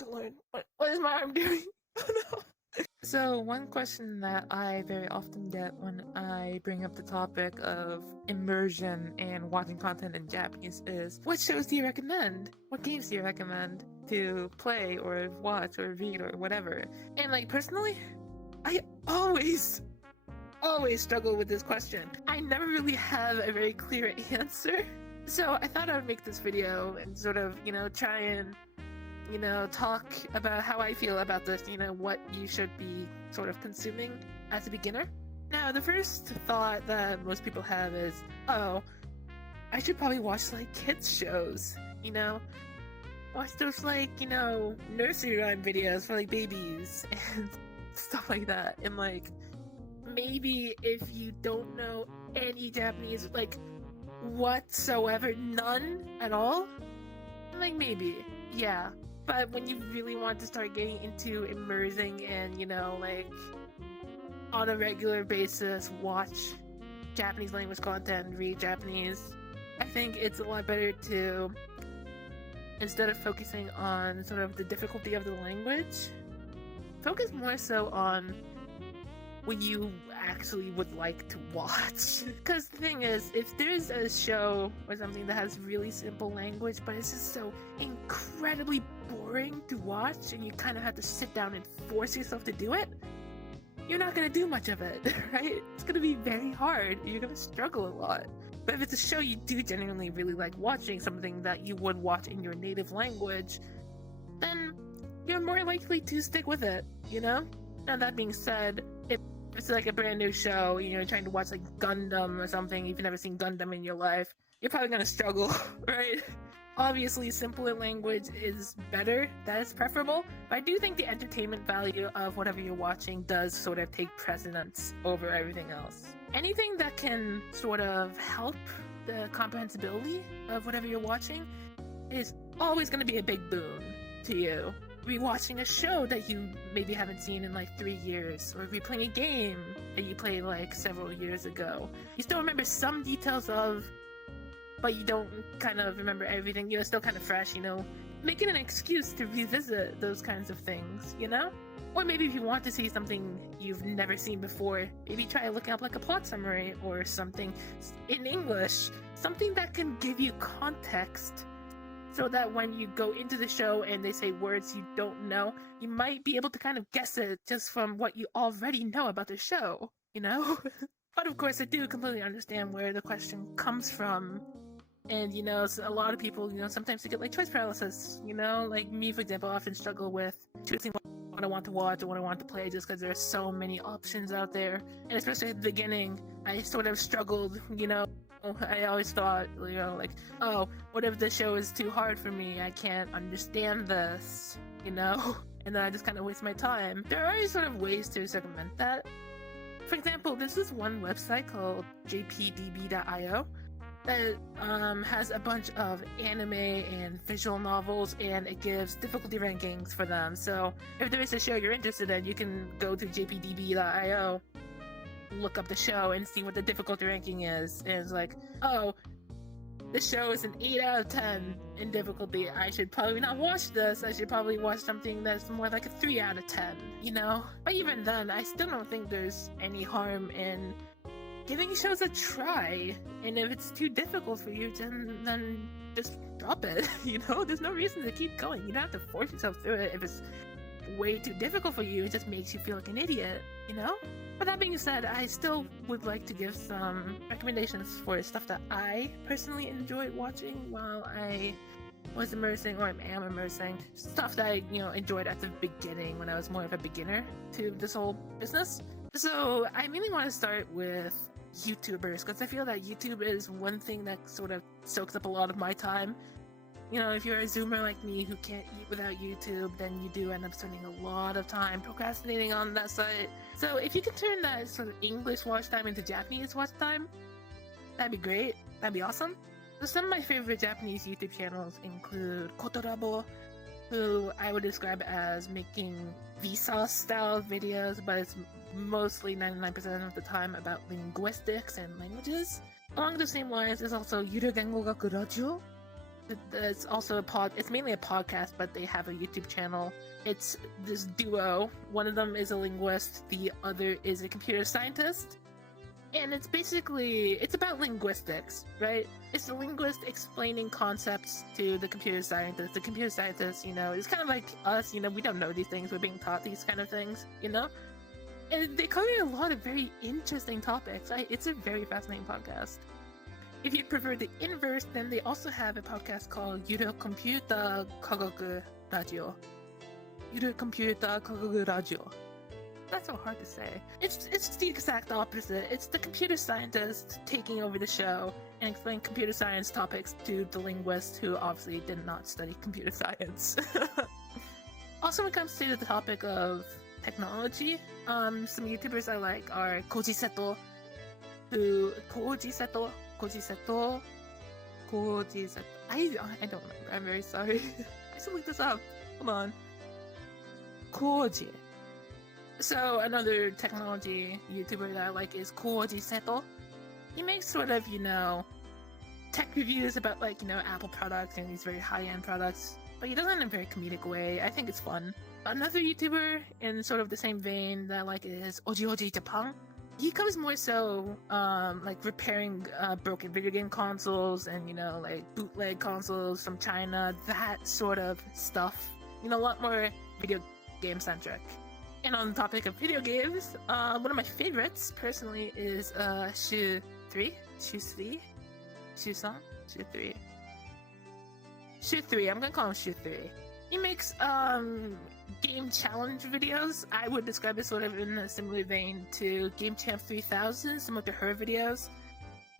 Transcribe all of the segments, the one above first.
Good lord, what is my arm doing? Oh no. So one question that I very often get when I bring up the topic of immersion and watching content in Japanese is, what shows do you recommend? What games do you recommend to play or watch or read or whatever? And like personally, I always struggle with this question. I never really have a very clear answer. So I thought I would make this video and sort of, try and talk about how I feel about this, what you should be sort of consuming as a beginner. Now, the first thought that most people have is, oh, I should probably watch like kids shows, watch those like, nursery rhyme videos for like babies and stuff like that. And like, maybe if you don't know any Japanese, like whatsoever, none at all, like maybe, yeah. But when you really want to start getting into immersing and, like, on a regular basis, watch Japanese language content, read Japanese, I think it's a lot better to, instead of focusing on sort of the difficulty of the language, focus more so on what you actually would like to watch. Because the thing is, if there's a show or something that has really simple language but it's just so incredibly boring to watch and you kind of have to sit down and force yourself to do it, you're not going to do much of it, right? It's going to be very hard. You're going to struggle a lot. But if it's a show you do genuinely really like watching, something that you would watch in your native language, then you're more likely to stick with it, Now that being said, if it's like a brand new show, trying to watch like Gundam or something, if you've never seen Gundam in your life, you're probably gonna struggle, right? Obviously, simpler language is better, that is preferable, but I do think the entertainment value of whatever you're watching does sort of take precedence over everything else. Anything that can sort of help the comprehensibility of whatever you're watching is always going to be a big boon to you. Rewatching a show that you maybe haven't seen in like 3 years, or replaying a game that you played like several years ago. You still remember some details of, but you don't kind of remember everything, still kind of fresh, make it an excuse to revisit those kinds of things, Or maybe if you want to see something you've never seen before, maybe try looking up like a plot summary or something in English, something that can give you context, so that when you go into the show and they say words you don't know, you might be able to kind of guess it just from what you already know about the show, But of course, I do completely understand where the question comes from. And, so a lot of people, sometimes they get like choice paralysis, like me, for example, I often struggle with choosing what I want to watch or what I want to play just because there are so many options out there. And especially at the beginning, I sort of struggled, I always thought, like, oh, what if the show is too hard for me? I can't understand this, And then I just kind of waste my time. There are sort of ways to circumvent that. For example, this is one website called jpdb.io that has a bunch of anime and visual novels, and it gives difficulty rankings for them. So if there is a show you're interested in, you can go to jpdb.io, look up the show and see what the difficulty ranking is, and it's like, oh, the show is an 8 out of 10 in difficulty, I should probably not watch this, I should probably watch something that's more like a 3 out of 10, But even then, I still don't think there's any harm in giving shows a try, and if it's too difficult for you, then just drop it, There's no reason to keep going. You don't have to force yourself through it. If it's way too difficult for you, it just makes you feel like an idiot, But that being said, I still would like to give some recommendations for stuff that I personally enjoyed watching while I was immersing, or am immersing. Stuff that I, enjoyed at the beginning when I was more of a beginner to this whole business. So I really want to start with YouTubers, because I feel that YouTube is one thing that sort of soaks up a lot of my time. If you're a zoomer like me who can't eat without YouTube, then you do end up spending a lot of time procrastinating on that site. So if you can turn that sort of English watch time into Japanese watch time, that'd be great. That'd be awesome. So some of my favorite Japanese YouTube channels include Kotorabo, who I would describe as making Vsauce style videos, but it's mostly 99% of the time about linguistics and languages. Along the same lines is also Youre Gengogaku Radio, It's also it's mainly a podcast, but they have a YouTube channel. It's this duo. One of them is a linguist, the other is a computer scientist. And it's about linguistics, right? It's the linguist explaining concepts to the computer scientist. The computer scientist, is kind of like us, we don't know these things. We're being taught these kind of things, And they cover a lot of very interesting topics. It's a very fascinating podcast. If you prefer the inverse, then they also have a podcast called youre computer gogo radio. youre computer gogo radio. That's so hard to say. It's the exact opposite. It's the computer scientist taking over the show and explaining computer science topics to the linguist who obviously did not study computer science. Also, when it comes to the topic of technology, some YouTubers I like are Koji Seto. I don't remember. I'm very sorry. I should look this up. Hold on. Koji. So another technology YouTuber that I like is Koji Seto. He makes sort of, tech reviews about Apple products and these very high-end products, but he does it in a very comedic way. I think it's fun. Another YouTuber in sort of the same vein that I like is Oji Japan. He covers more so repairing broken video game consoles and bootleg consoles from China, that sort of stuff. A lot more video game centric. And on the topic of video games, one of my favorites, personally, is Shu 3. I'm gonna call him Shu 3. He makes game challenge videos. I would describe it sort of in a similar vein to Game Champ 3000, similar to her videos.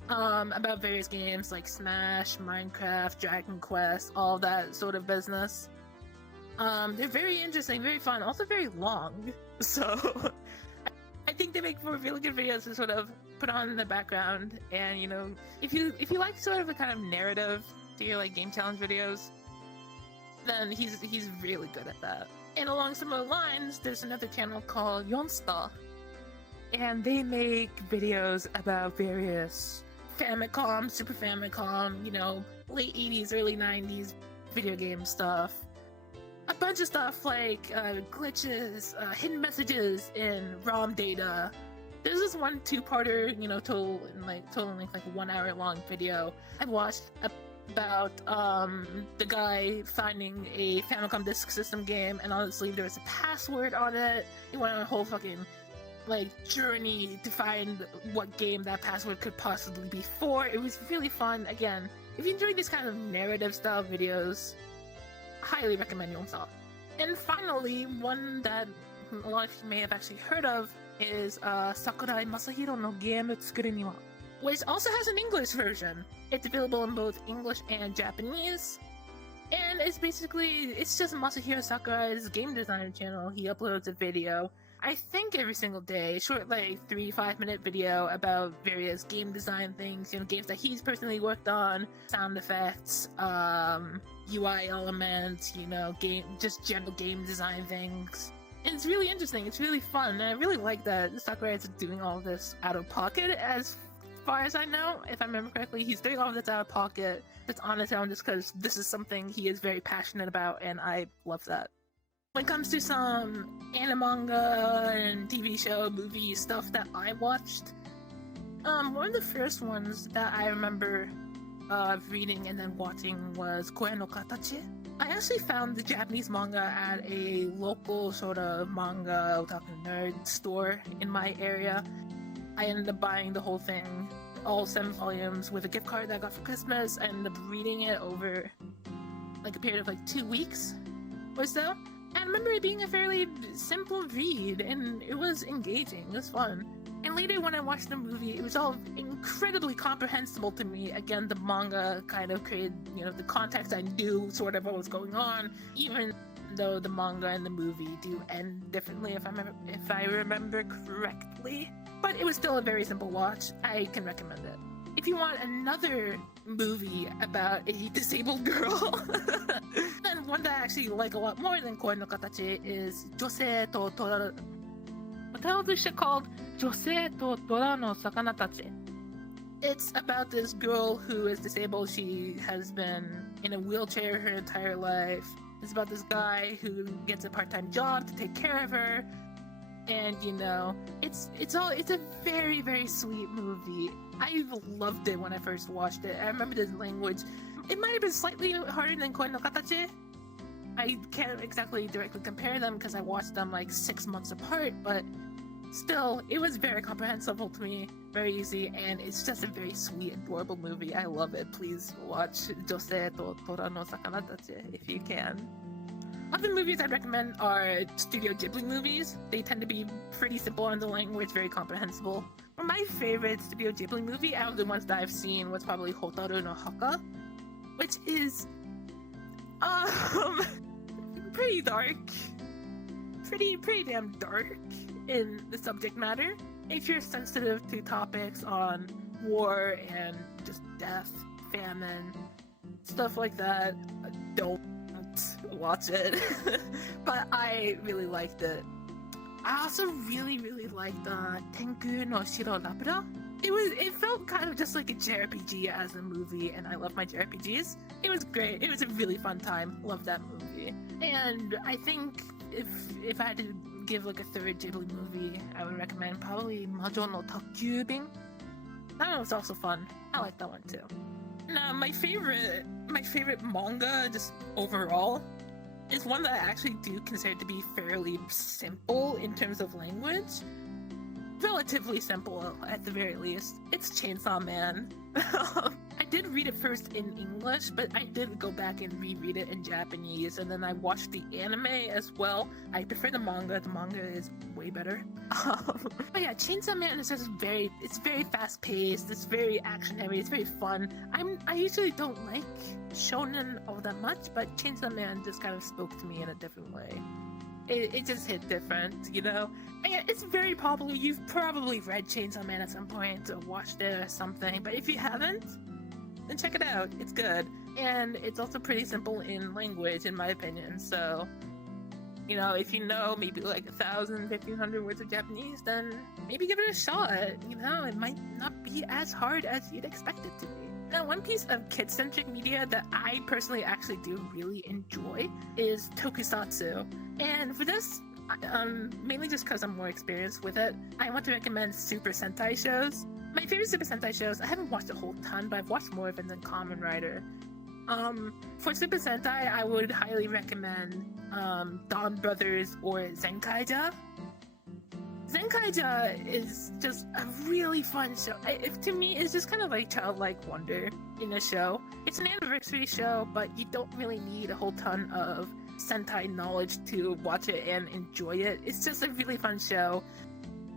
About various games like Smash, Minecraft, Dragon Quest, all that sort of business. They're very interesting, very fun, also very long. So I think they make for really good videos to sort of put on in the background. And if you like sort of a kind of narrative to your game challenge videos, then he's really good at that. And along similar lines, there's another channel called Yonstar, and they make videos about various Famicom, Super Famicom, late 80s, early 90s video game stuff. A bunch of stuff like glitches, hidden messages in ROM data. There's this one two-parter, total length, 1 hour long video I watched about the guy finding a Famicom Disk System game, and on the sleeve there was a password on it. He went on a whole fucking journey to find what game that password could possibly be for. It was really fun. Again, if you enjoy these kind of narrative style videos, highly recommend Yonsal. And finally, one that a lot of you may have actually heard of is Sakurai Masahiro no Game Tsukuru ni wa, which also has an English version. It's available in both English and Japanese. And it's just Masahiro Sakurai's game designer channel. He uploads a video, I think every single day, short 3-5 minute video about various game design things, games that he's personally worked on, sound effects, UI elements, just general game design things. And it's really interesting, it's really fun, and I really like that Sakurai is doing all of this out of pocket. As far as I know, if I remember correctly, he's doing all of this out of pocket, just on his own, just because this is something he is very passionate about, and I love that. When it comes to some manga and TV show, movie stuff that I watched, one of the first ones that I remember reading and then watching was Koe no Katachi. I actually found the Japanese manga at a local sort of manga otaku nerd store in my area. I ended up buying the whole thing, all 7 volumes, with a gift card that I got for Christmas. I ended up reading it over a period of 2 weeks or so. I remember it being a fairly simple read, and it was engaging, it was fun. And later when I watched the movie, it was all incredibly comprehensible to me. Again, the manga kind of created, the context. I knew sort of what was going on, even though the manga and the movie do end differently, if I remember correctly. But it was still a very simple watch. I can recommend it. If you want another movie about a disabled girl, then one that I actually like a lot more than Koe no Katachi is Josei to Tora. What the hell is this shit called? Josei to Tora no Sakana Tachi. It's about this girl who is disabled. She has been in a wheelchair her entire life. It's about this guy who gets a part-time job to take care of her. And it's a very, very sweet movie. I loved it when I first watched it. I remember the language. It might have been slightly harder than Koi no Katachi. I can't exactly directly compare them because I watched them like 6 months apart, but still, it was very comprehensible to me, very easy, and it's just a very sweet, adorable movie. I love it. Please watch Josei to Tora no Sakanatachi if you can. Other movies I'd recommend are Studio Ghibli movies. They tend to be pretty simple in the language, very comprehensible. My favorite Studio Ghibli movie out of the ones that I've seen was probably Hotaru no Haka, which is pretty dark. Pretty damn dark in the subject matter. If you're sensitive to topics on war and just death, famine, stuff like that, don't watch it. But I really liked it. I also really liked Tenku no Shiro Rapura. It felt kind of just like a JRPG as a movie, and I love my JRPGs. It was great. It was a really fun time. Loved that movie. And I think if I had to give like a third Ghibli movie, I would recommend probably Majo no Takyubin. That one was also fun. I like that one too. Now my favorite manga, just overall, is one that I actually do consider to be fairly simple in terms of language. Relatively simple, at the very least. It's Chainsaw Man. I did read it first in English, but I did go back and reread it in Japanese, and then I watched the anime as well. I prefer the manga. The manga is way better. But yeah, Chainsaw Man is just very fast-paced. It's very action-heavy. It's very fun. I usually don't like shonen all that much, but Chainsaw Man just kind of spoke to me in a different way. It just hit different, And it's very popular. You've probably read Chainsaw Man at some point or watched it or something, but if you haven't, then check it out. It's good. And it's also pretty simple in language, in my opinion. So, if you know maybe like 1,000, 1,500 words of Japanese, then maybe give it a shot. It might not be as hard as you'd expect it to be. Now, one piece of kid-centric media that I personally actually do really enjoy is tokusatsu. And for this, mainly just because I'm more experienced with it, I want to recommend Super Sentai shows. My favorite Super Sentai shows, I haven't watched a whole ton, but I've watched more of it than Kamen Rider. For Super Sentai, I would highly recommend Dawn Brothers or Zenkaija. Zenkaija is just a really fun show. To me, it's just kind of like childlike wonder in a show. It's an anniversary show, but you don't really need a whole ton of Sentai knowledge to watch it and enjoy it. It's just a really fun show,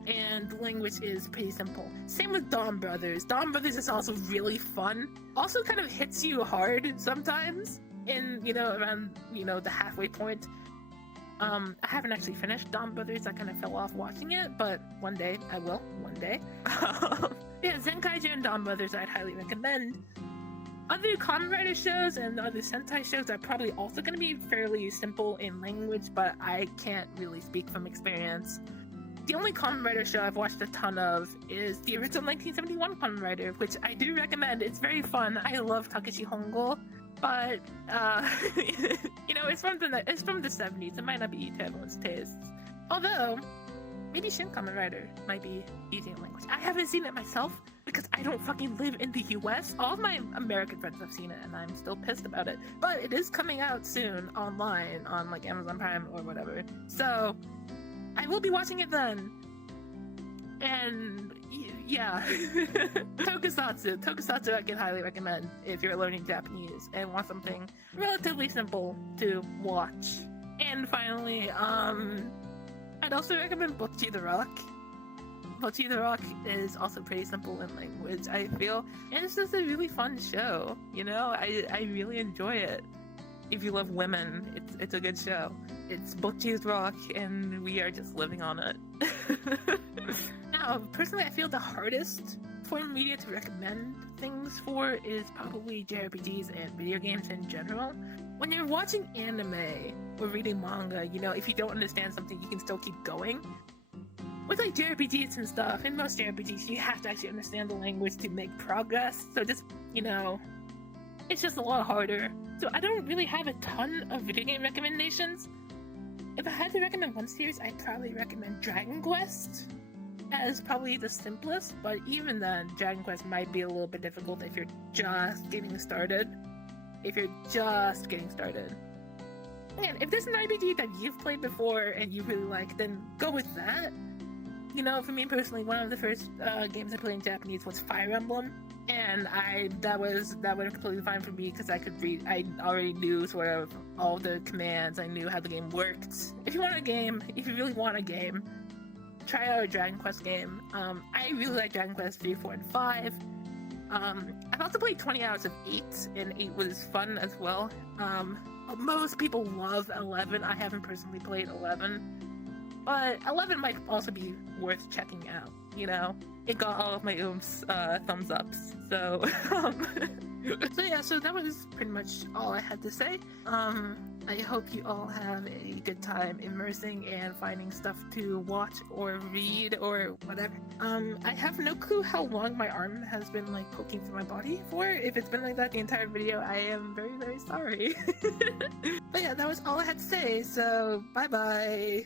and the language is pretty simple. Same with Dawn Brothers. Dawn Brothers is also really fun. Also kind of hits you hard sometimes in, around, the halfway point. I haven't actually finished Dawn Brothers. I kind of fell off watching it, but one day I will. One day. Yeah, Zenkaija and Dawn Brothers I'd highly recommend. Other Kamen Rider shows and other Sentai shows are probably also going to be fairly simple in language, but I can't really speak from experience. The only Kamen Rider show I've watched a ton of is the original 1971 Kamen Rider, which I do recommend. It's very fun. I love Takeshi Hongo. But, it's from the 70s. It might not be to everyone's tastes. Although, maybe Shin Kamen Rider might be easy in language. I haven't seen it myself because I don't fucking live in the US. All of my American friends have seen it and I'm still pissed about it. But it is coming out soon online on like Amazon Prime or whatever. So, I will be watching it then. And yeah, Tokusatsu I can highly recommend if you're learning Japanese and want something relatively simple to watch. And finally, I'd also recommend Bocchi the Rock. Bocchi the Rock is also pretty simple in language, I feel, and it's just a really fun show. I really enjoy it. If you love women, it's a good show. It's Bocchi's Rock, and we are just living on it. Now, personally, I feel the hardest form of media to recommend things for is probably JRPGs and video games in general. When you're watching anime or reading manga, if you don't understand something, you can still keep going. with like JRPGs and stuff, in most JRPGs, you have to actually understand the language to make progress. So just, you know, it's just a lot harder. So I don't really have a ton of video game recommendations. If I had to recommend one series, I'd probably recommend Dragon Quest as probably the simplest, but even then, Dragon Quest might be a little bit difficult if you're just getting started. And if there's an RPG that you've played before and you really like, then go with that. You know, for me personally, one of the first games I played in Japanese was Fire Emblem, and that went completely fine for me because I could read. I already knew sort of all the commands. I knew how the game worked. If you really want a game, try out a Dragon Quest game. I really like Dragon Quest 3, 4, and 5. I've also played 20 hours of 8, and 8 was fun as well. Most people love 11. I haven't personally played 11. But 11 might also be worth checking out, you know? It got all of my thumbs ups, so... so that was pretty much all I had to say. I hope you all have a good time immersing and finding stuff to watch or read or whatever. I have no clue how long my arm has been, like, poking through my body for. If it's been like that the entire video, I am very, very sorry. But yeah, that was all I had to say, so bye-bye!